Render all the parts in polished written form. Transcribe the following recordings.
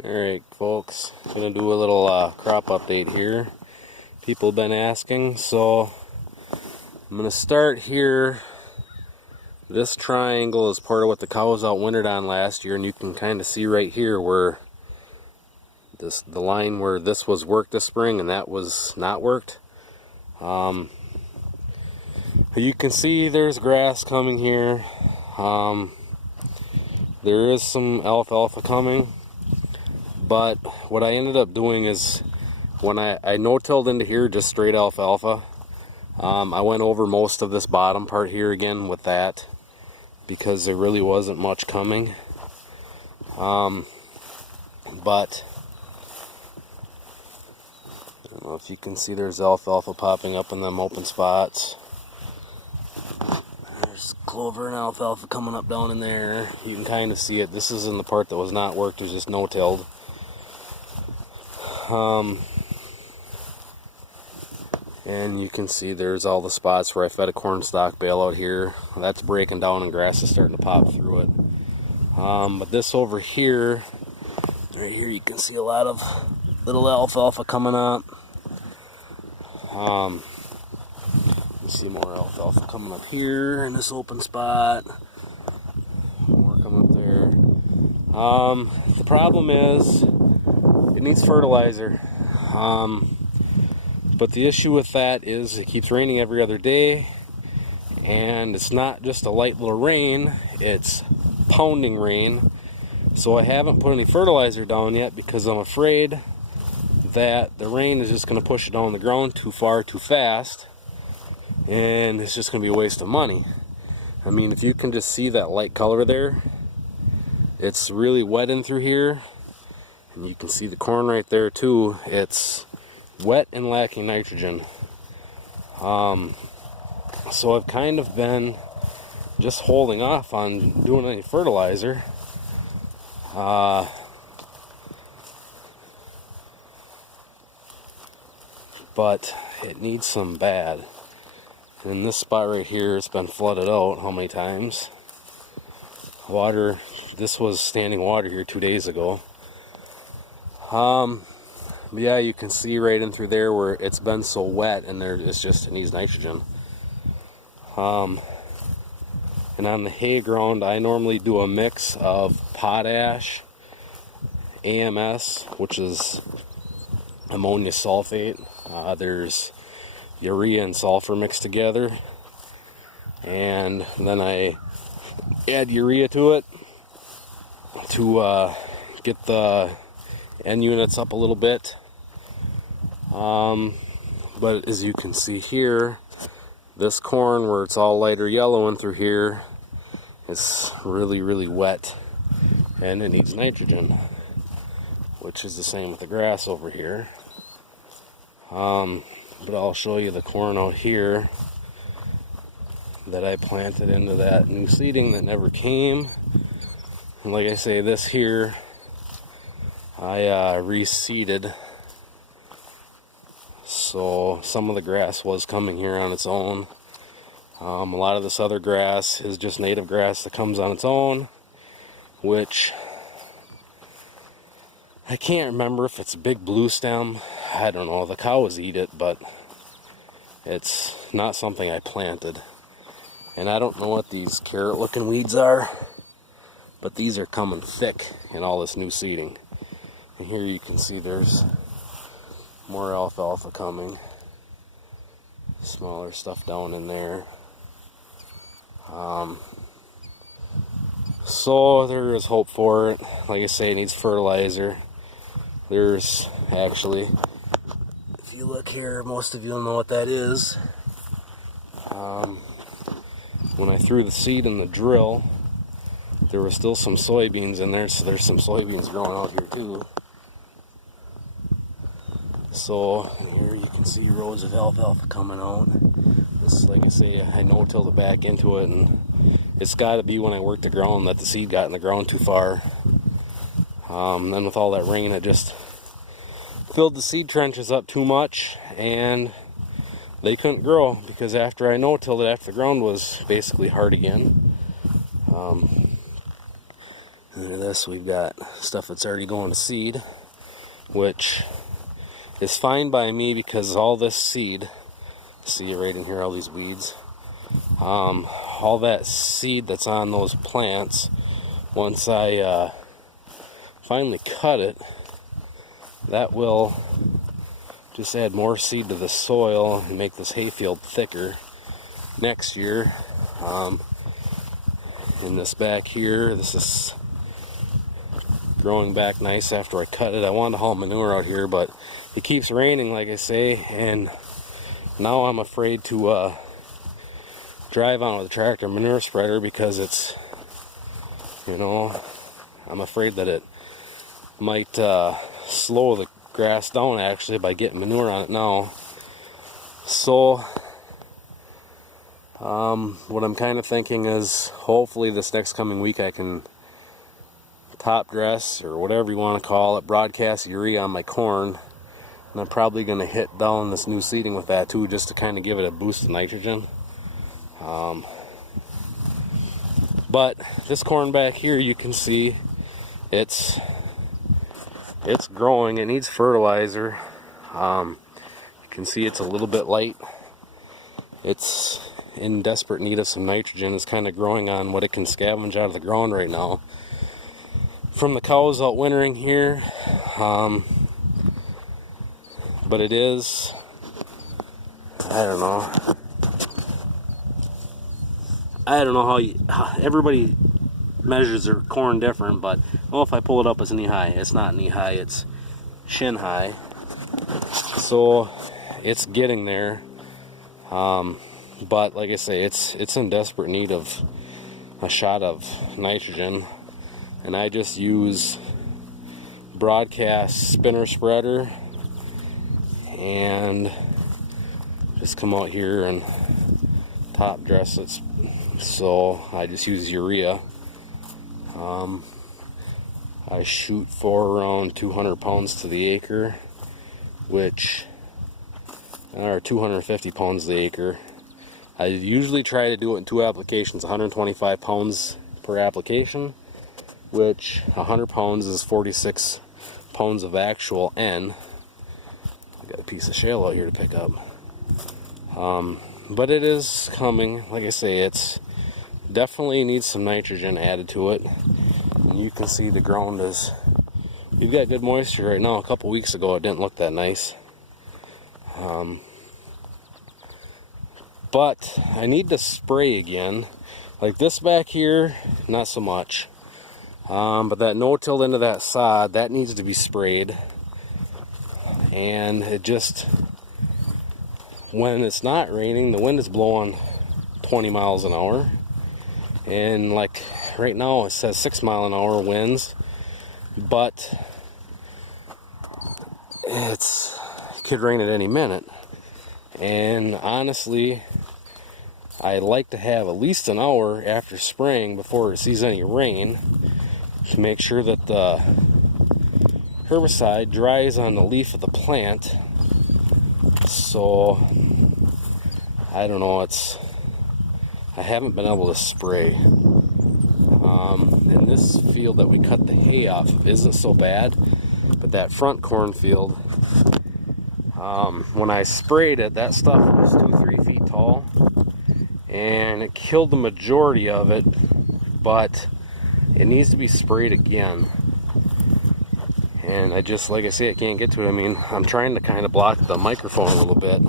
Alright folks, gonna do a little crop update here. People have been asking, so I'm gonna start here. This triangle is part of what the cows outwintered on last year, and you can kind of see right here where the line where this was worked this spring and that was not worked. You can see there's grass coming here. There is some alfalfa coming. But what I ended up doing is when I no-tilled into here just straight alfalfa, I went over most of this bottom part here again with that because there really wasn't much coming. But I don't know if you can see there's alfalfa popping up in them open spots. There's clover and alfalfa coming up down in there. You can kind of see it. This is in the part that was not worked, it was just no-tilled. And you can see there's all the spots where I fed a corn stalk bale out here. That's breaking down and grass is starting to pop through it. But this over here, right here, you can see a lot of little alfalfa coming up. You see more alfalfa coming up here in this open spot. More coming up there. The problem is it needs fertilizer. But the issue with that is it keeps raining every other day, and it's not just a light little rain, it's pounding rain. So I haven't put any fertilizer down yet because I'm afraid that the rain is just going to push it down the ground too far too fast, and it's just going to be a waste of money. I mean, if you can just see that light color there, it's really wet in through here, and you can see the corn right there too. It's wet and lacking nitrogen. So I've kind of been just holding off on doing any fertilizer. But it needs some bad. In this spot right here, it's been flooded out how many times? Water, this was standing water here 2 days ago. Yeah, you can see right in through there where it's been so wet, and it needs nitrogen. And on the hay ground, I normally do a mix of potash, AMS, which is ammonia sulfate. There's urea and sulfur mixed together, and then I add urea to it to get the end units up a little bit. But as you can see here, this corn where it's all lighter yellow in through here, it's really wet and it needs nitrogen, which is the same with the grass over here. But I'll show you the corn out here that I planted into that new seeding that never came. And like I say, this here I reseeded, so some of the grass was coming here on its own. A lot of this other grass is just native grass that comes on its own, which I can't remember if it's big blue stem. I don't know, the cows eat it, but it's not something I planted. And I don't know what these carrot looking weeds are, but these are coming thick in all this new seeding. And here you can see there's more alfalfa coming. Smaller stuff down in there. So there is hope for it. Like I say, it needs fertilizer. There's actually, if you look here, most of you will know what that is. When I threw the seed in the drill, there were still some soybeans in there, so there's some soybeans growing out here too. So here you can see rows of alfalfa coming out. This, like I say, I no-tilled it back into it, and it's got to be when I worked the ground that the seed got in the ground too far. Then with all that rain, it just filled the seed trenches up too much, and they couldn't grow because after I no-tilled it, after the ground was basically hard again, Under this we've got stuff that's already going to seed, which is fine by me because all this seed, see it right in here, all these weeds, all that seed that's on those plants, once I finally cut it, that will just add more seed to the soil and make this hayfield thicker next year. In this back here, this is growing back nice after I cut it. I wanted to haul manure out here, but it keeps raining, like I say, and now I'm afraid to drive on with a tractor manure spreader because it's, you know, I'm afraid that it might slow the grass down actually by getting manure on it now. So what I'm kind of thinking is hopefully this next coming week I can top dress, or whatever you want to call it, broadcast urea on my corn, and I'm probably going to hit down this new seeding with that too, just to kind of give it a boost of nitrogen. But this corn back here, you can see it's growing. It needs fertilizer. You can see it's a little bit light. It's in desperate need of some nitrogen. It's kind of growing on what it can scavenge out of the ground right now from the cows out wintering here. But it is, I don't know how everybody measures their corn different, but well, if I pull it up, it's knee high. It's not knee high, it's shin high. So it's getting there. But like I say, it's in desperate need of a shot of nitrogen, and I just use broadcast spinner spreader and just come out here and top dress it. So I just use urea. I shoot for around 200 pounds to the acre, which are 250 pounds to the acre. I usually try to do it in 2 applications, 125 pounds per application, which 100 pounds is 46 pounds of actual N. I got a piece of shale out here to pick up. But it is coming. Like I say, it's definitely needs some nitrogen added to it. And you can see the ground is, we've got good moisture right now. A couple weeks ago it didn't look that nice. But I need to spray again. Like this back here, not so much. But that no-till into that sod, that needs to be sprayed. And it just, when it's not raining, the wind is blowing 20 miles an hour. And like right now it says 6 mile an hour winds. But it could rain at any minute. And honestly, I like to have at least an hour after spraying before it sees any rain to make sure that the herbicide dries on the leaf of the plant. So I don't know, I haven't been able to spray. And this field that we cut the hay off of isn't so bad, but that front cornfield, when I sprayed it, that stuff was 2-3 feet tall, and it killed the majority of it, but it needs to be sprayed again. And I just, like I say, I can't get to it. I mean, I'm trying to kind of block the microphone a little bit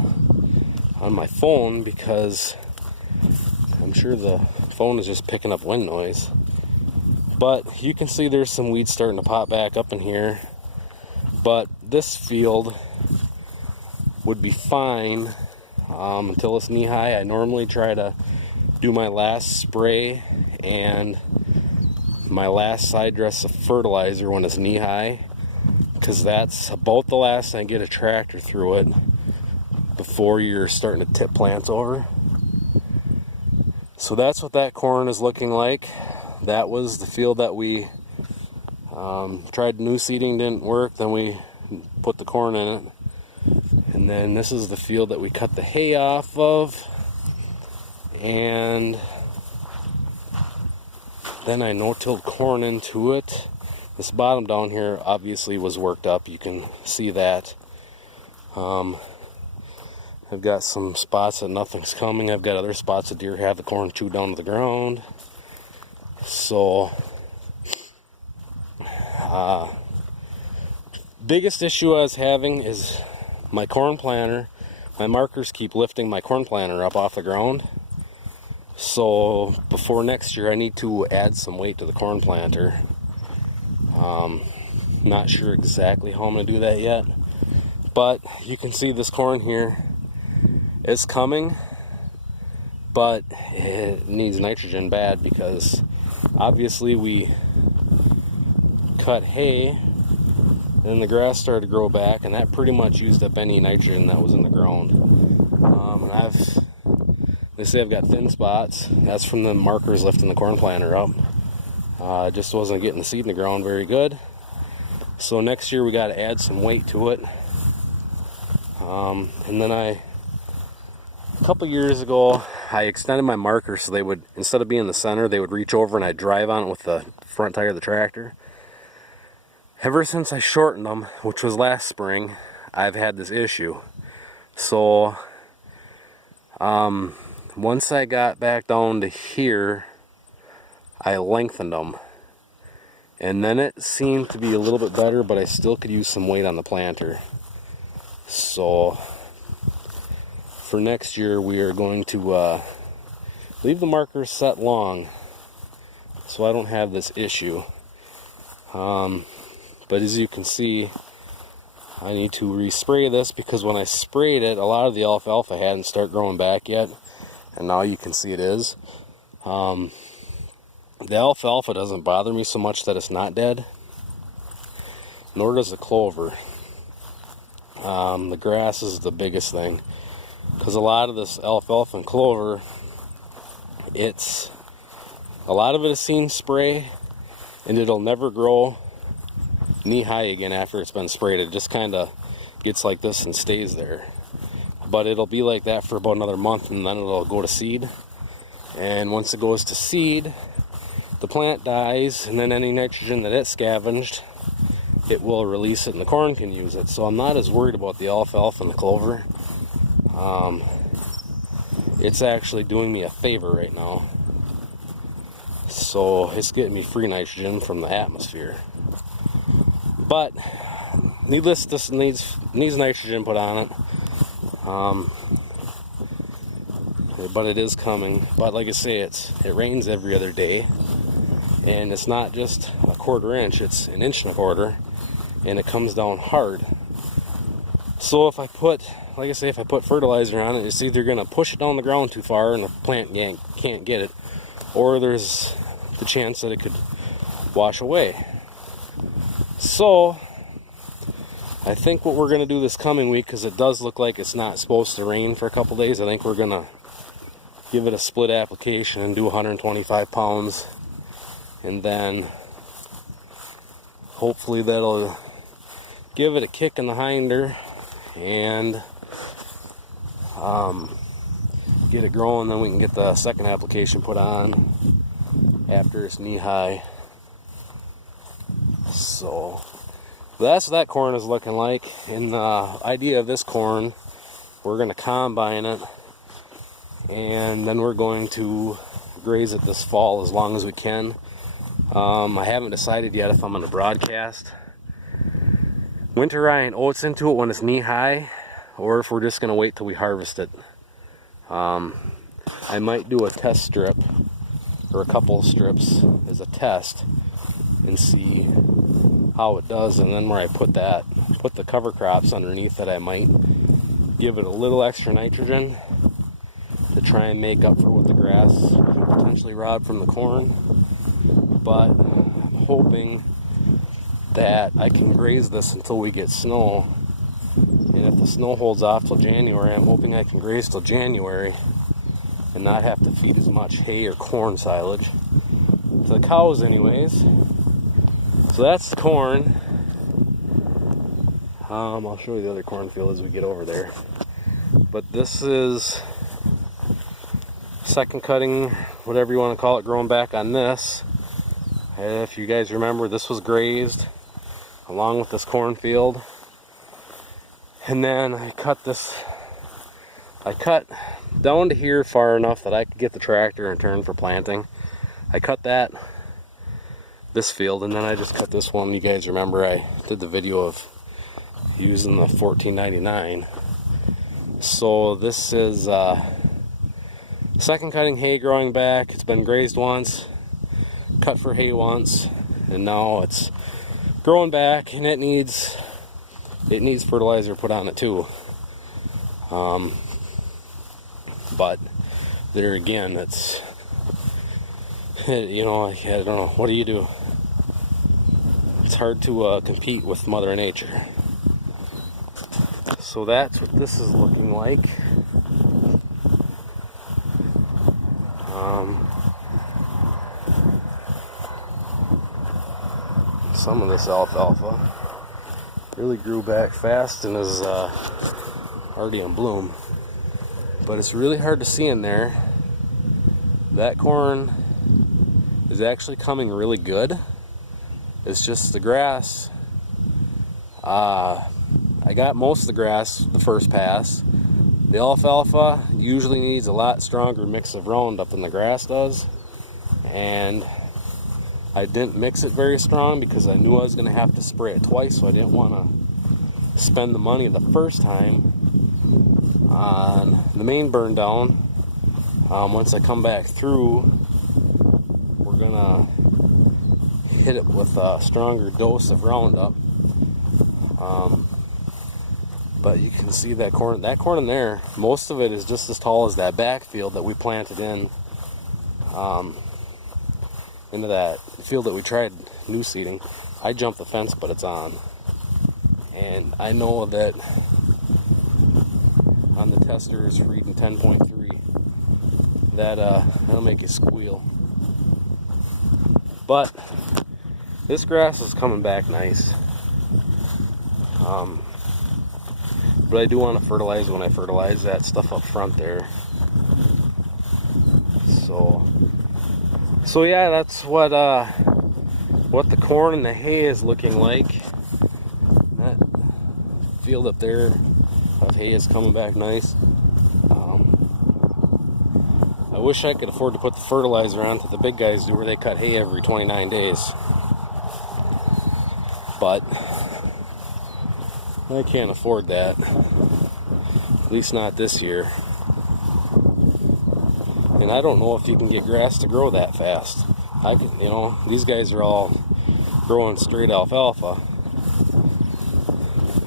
on my phone because I'm sure the phone is just picking up wind noise. But you can see there's some weeds starting to pop back up in here. But this field would be fine until it's knee high. I normally try to do my last spray and my last side dress of fertilizer when it's knee high, because that's about the last I get a tractor through it before you're starting to tip plants over. So that's what that corn is looking like. That was the field that we tried new seeding, didn't work, then we put the corn in it. And then this is the field that we cut the hay off of. And Then I no-tilled corn into it. This bottom down here obviously was worked up. You can see that. I've got some spots that nothing's coming. I've got other spots that deer have the corn chewed down to the ground. So, biggest issue I was having is my corn planter. My markers keep lifting my corn planter up off the ground. So before next year I need to add some weight to the corn planter. Not sure exactly how I'm going to do that yet. But you can see this corn here. It's coming, but it needs nitrogen bad because obviously we cut hay and the grass started to grow back, and that pretty much used up any nitrogen that was in the ground. And they say I've got thin spots. That's from the markers lifting the corn planter up. Just wasn't getting the seed in the ground very good. So next year we got to add some weight to it. And then a couple years ago, I extended my markers so they would, instead of being in the center, they would reach over and I'd drive on it with the front tire of the tractor. Ever since I shortened them, which was last spring, I've had this issue. So, once I got back down to here, I lengthened them. And then it seemed to be a little bit better, but I still could use some weight on the planter. So, for next year, we are going to leave the markers set long so I don't have this issue. But as you can see, I need to respray this because when I sprayed it, a lot of the alfalfa hadn't started growing back yet, and now you can see it is. The alfalfa doesn't bother me so much that it's not dead, nor does the clover. The grass is the biggest thing, because a lot of this alfalfa and clover, a lot of it is seen spray, and it'll never grow knee high again after it's been sprayed. It just kind of gets like this and stays there. But it'll be like that for about another month, and then it'll go to seed. And once it goes to seed, the plant dies, and then any nitrogen that it scavenged, it will release it and the corn can use it. So I'm not as worried about the alfalfa and the clover. It's actually doing me a favor right now. So it's getting me free nitrogen from the atmosphere. But needless, this needs nitrogen put on it. But it is coming. But like I say, it rains every other day, and it's not just a quarter inch; it's an inch and a quarter, and it comes down hard. So if I put fertilizer on it, it's either gonna push it down the ground too far and the plant can't get it, or there's the chance that it could wash away. So I think what we're going to do this coming week, because it does look like it's not supposed to rain for a couple days, I think we're going to give it a split application and do 125 pounds, and then hopefully that'll give it a kick in the hinder and get it growing. Then we can get the second application put on after it's knee high. So that's what that corn is looking like. And the idea of this corn, we're going to combine it, and then we're going to graze it this fall as long as we can. I haven't decided yet if I'm going to broadcast winter rye and oats into it when it's knee high, or if we're just going to wait till we harvest it. I might do a test strip, or a couple of strips as a test, and see how it does, and then where I put the cover crops underneath it, I might give it a little extra nitrogen to try and make up for what the grass potentially robbed from the corn. But I'm hoping that I can graze this until we get snow, and if the snow holds off till January, I'm hoping I can graze till January and not have to feed as much hay or corn silage to the cows anyways. So that's the corn. I'll show you the other cornfield as we get over there. But this is second cutting, whatever you want to call it, growing back on this. If you guys remember, this was grazed along with this cornfield. And then I cut down to here far enough that I could get the tractor and turn for planting. I cut this field, and then I just cut this one. You guys remember I did the video of using the 1499. So this is second cutting hay growing back. It's been grazed once, cut for hay once, and now it's growing back, and it needs fertilizer put on it too. But there again, it's, you know, I don't know, what do you do? It's hard to compete with Mother Nature. So that's what this is looking like. Some of this alfalfa really grew back fast and is already in bloom. But it's really hard to see in there. That corn is actually coming really good. It's just the grass. I got most of the grass the first pass. The alfalfa usually needs a lot stronger mix of Roundup than the grass does. And I didn't mix it very strong because I knew I was going to have to spray it twice, so I didn't want to spend the money the first time on the main burn down. Once I come back through, we're going to hit it with a stronger dose of Roundup. But you can see that corn in there, most of it is just as tall as that backfield that we planted into that field that we tried new seeding. I jumped the fence, but it's on. And I know that on the tester is reading 10.3. That'll make it squeal. But this grass is coming back nice. But I do want to fertilize when I fertilize that stuff up front there. So yeah, that's what the corn and the hay is looking like. That field up there, that hay is coming back nice. I wish I could afford to put the fertilizer on that the big guys do, where they cut hay every 29 days. But I can't afford that. At least not this year. And I don't know if you can get grass to grow that fast. These guys are all growing straight alfalfa.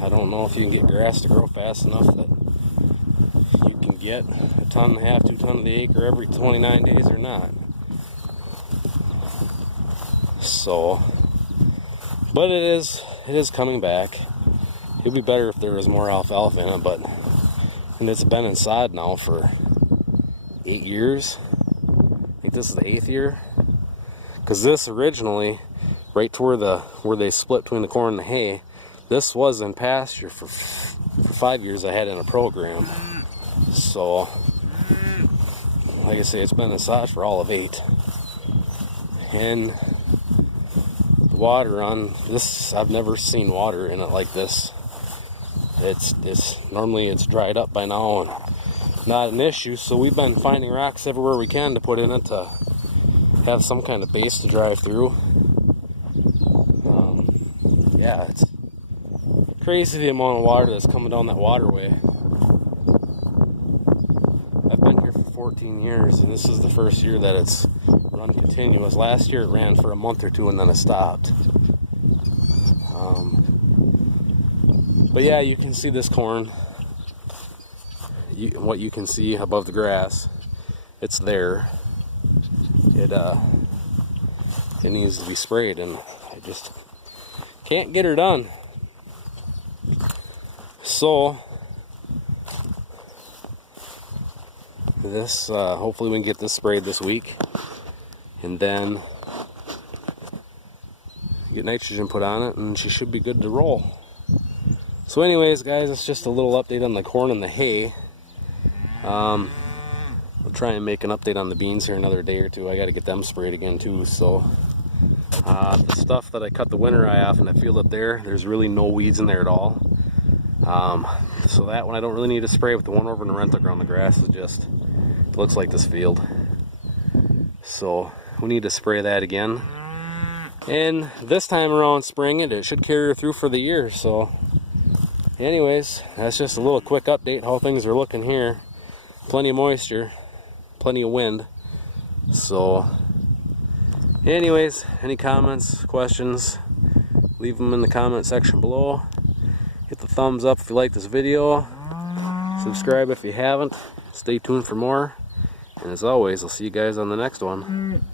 I don't know if you can get grass to grow fast enough that you can get 1.5 tons, 2 tons of the acre every 29 days or not. So, but it is coming back. It'd be better if there was more alfalfa in it, and it's been in sod now for 8 years. I think this is the 8th year. Because this originally, right to where they split between the corn and the hay, this was in pasture for 5 years. I had in a program. So, like I say, it's been in sod for all of 8. And the water on this, I've never seen water in it like this. It's normally dried up by now and not an issue, so we've been finding rocks everywhere we can to put in it to have some kind of base to drive through. Yeah, it's crazy the amount of water that's coming down that waterway. I've been here for 14 years, and this is the first year that it's run continuous. Last year it ran for a month or two and then it stopped. But yeah, you can see this corn. What you can see above the grass, it's there. It needs to be sprayed, and I just can't get her done. So this hopefully we can get this sprayed this week, and then get nitrogen put on it, and she should be good to roll. So anyways, guys, it's just a little update on the corn and the hay. We'll try and make an update on the beans here another day or two. I got to get them sprayed again too. So The stuff that I cut the winter eye off in that field up there, there's really no weeds in there at all. So that one I don't really need to spray, with the one over in the rental ground, the grass is just, it looks like this field. So we need to spray that again. And this time around spring it should carry her through for the year. So anyways, that's just a little quick update how things are looking here. Plenty of moisture, plenty of wind. So anyways, any comments, questions, leave them in the comment section below. Hit the thumbs up if you like this video. Subscribe if you haven't. Stay tuned for more. And as always, I'll see you guys on the next one.